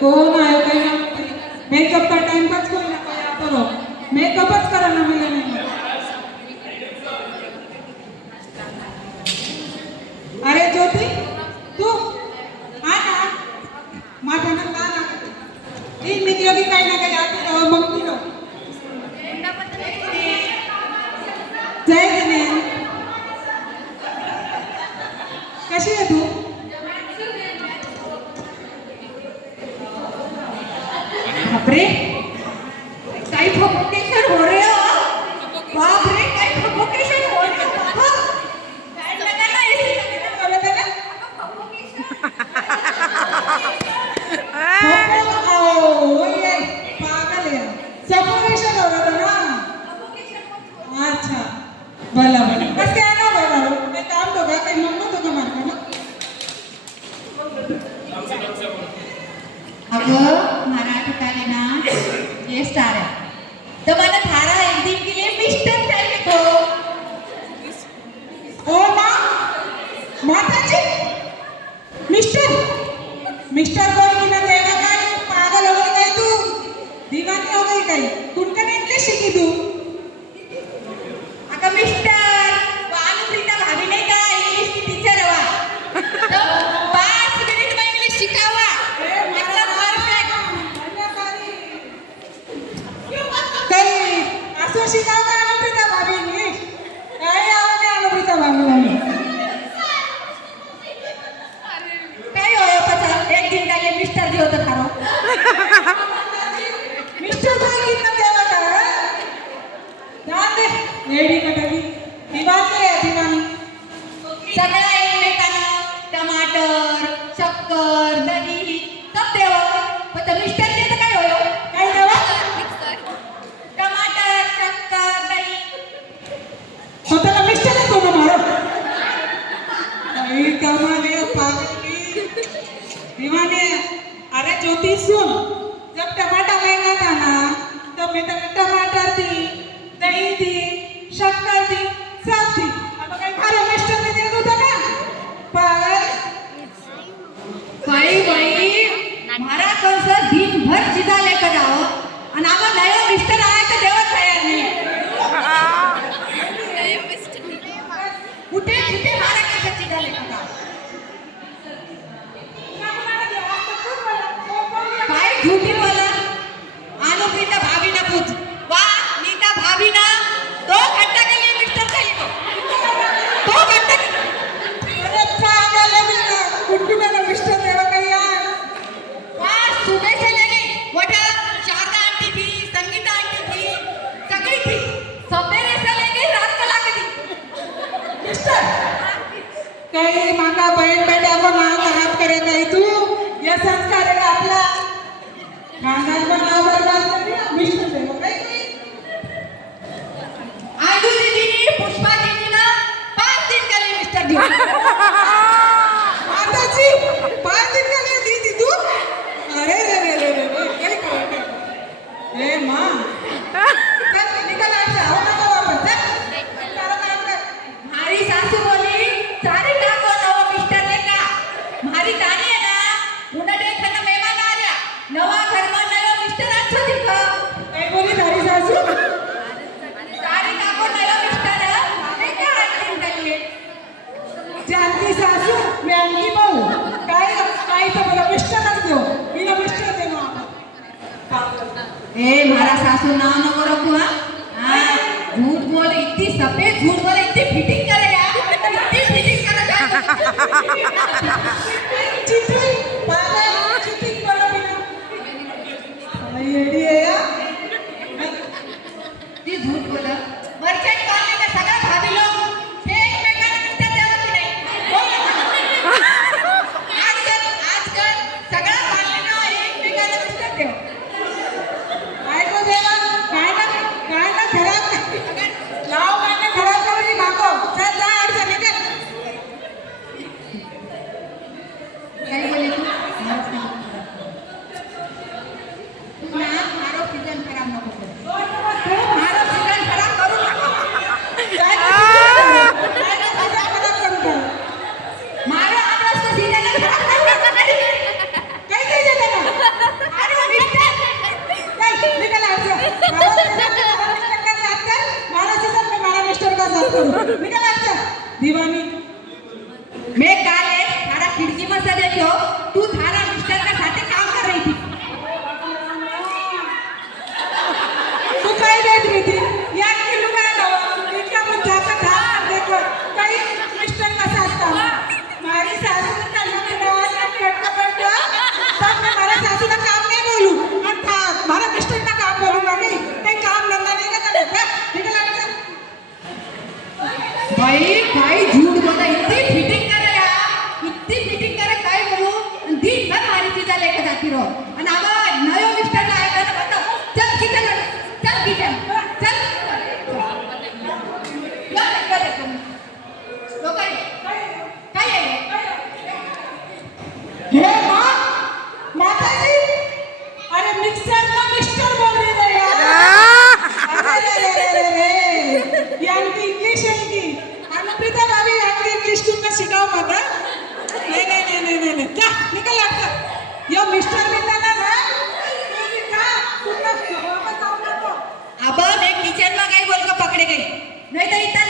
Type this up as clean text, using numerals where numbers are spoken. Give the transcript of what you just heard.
कोण आहे काही मेकअप का टाइमपास कोई ना कोई आता रो मेकअपच करा ना मिले नहीं अरे ज्योति तू आ ना माथा ना का ना तीन निकलोगी काही ना काही आती रहो मग तू रहो जय गणेश कशी आहे तू बापरे काही फॉकेशन हो रे बापरे काही फॉकेशन हो रे बाबा काय लगा ना एसी लगा ना बोलत ना ओए पागल है सफोकेशन हो रहा था ना अच्छा भला भला बस क्या ना बोला मैं काम तो का मम्मा तो का मारना ना अगं मारा ठिकाणी ना ये स्टार है तो मला थारा एक दिन के लिए मिस्टर चाहिए तो ओ माँ माताजी मिस्टर मिस्टर कोई की ना देगा काय पागल हो गई तू दीवानी हो गई काय कुणकन इंग्लिश शिकी तू अगं मिस्टर बालप्रीता भाभी नाही का इंग्लिश की टीचर हवा तो 5 मिनिट में इंग्लिश शिकावा मतलब परफेक्ट काही असं शिकावा अनुप्रीता भाभी इंग्लिश काय आवडे अनुप्रीता भाभीला काय होय पचा एक दिन का ये मिस्टर जी होता थारो मिस्टर भाई कितना देवा का ध्यान दे लेडी कटकी दीवानी सगळा एकमेकांना टमाटर शक्कर दही सब देवा पण त्या मिस्टर ने तर काय होय काय देवा टमाटर शक्कर दही स्वतःला मिस्टर ने कोण मारो आई कमाले पागल दीवाने अरे ज्योति सुन जब टमाटर महंगा था ना तो मैं टमाटर थी दही थी शक्कर थी सब थी अब कहीं मारो मिस्टर ने दे दो था ना पागल भाई मारा कसं दिन भर चिजा लेकर जाओ आणि आम्हाला नयो मिस्टर आया तर देवच तयार नाही कुठे कुठे मारा कसं चिजा लेकर जाओ काय झूठी बोला अनुप्रीता भाभी ना पूछ वाह नीता भाभी ना 2 घंटा के लिए मिस्टर चाहिए तो 2 घंटे अरे पागल है कुछ ना मिस्टर देवा का यार वाह सुबह से लेके वटा शारदा आंटी थी संगीता आंटी थी सगळी थी सवेरे से लेके रात तक थी मिस्टर काही माका बहन बेटा को ना खराब करे काही तू ये संस्कार है आपला खानदान बनावर बात मिस्टर देवा काही आजू दीदी पुष्पा दीदी ना 5 दिन के लिए मिस्टर दिया माताजी 5 दिन के लिए दीदी तू अरे रे रे रे रे क्या कर ए मां चल निकल आज आओ ना वापस चल तारा काम कर हमारी सासू बोली सारी काम को नवा मिस्टर ने का हमारी दानी है ना उन्हें देखा ना मेहमान आ रहा नवा घर में नया मिस्टर अच्छा दिखा काय बोली तारी सासू सारी काम को नया मिस्टर है मैं क्या एक्टिंग कर लिए जानती सासू मैं अंगी बहु काय तो बोला मिस्टर नच दो बिना मिस्टर दे ना ए मारा सासू नाम न करो तू हां झूठ बोले इतनी सफेद झूठ बोले इतनी फिटिंग करे यार इतनी फिटिंग करे चिट्ठी पागल चिट्ठी बोलो बिना येडी है यार ती झूठ बोला मर्चेंट कॉलनी में सगळा भाभी लोग एकमेकांना मिस्टर देवा की नाही आजकाल सगळा कॉलनीला एकमेकांना मिस्टर देवा काय को देवा काय ना खराब लाव काय ना खराब करू नी माको चल जा अडचण निकल निकल अच्छा दीवानी मैं काले थारा खिड़की में से देखियो तू थारा मिस्टर का साथे काम कर रही थी तू काय देत रही थी यार की लुगाई लावा इनका मन जाता था देखो कई मिस्टर का साथ काम मारी सासू का लुगाई कट तब मैं मारा सासू का काम नहीं बोलूं अर्थात मारा मिस्टर का काम बोलूंगा नहीं कहीं काम धंधा नहीं करना बेटा निकल अच्छा भाई झूठ बोला इतनी फिटिंग करे यार इतनी फिटिंग करे काय बोलू आणि दिन भर मारी चीजा लेके जाती रहो आणि आवाज नयो मिस्टर ना आएगा ना बताओ चल किचन चल क्या देखो तो काय आहे हे माँ माताजी अरे मिक्सर का मिस्टर बोल रही है यार अरे ये आंटी इंग्लिश है की अनुप्रीता भाभी आंटी इंग्लिश तुमने सिखाओ मत नहीं क्या निकल आपका यो मिस्टर मिलता ना तू भी खा तुमने काम ना तो अब मैं किचन में गई बोल के पकड़े गई नहीं तो इतना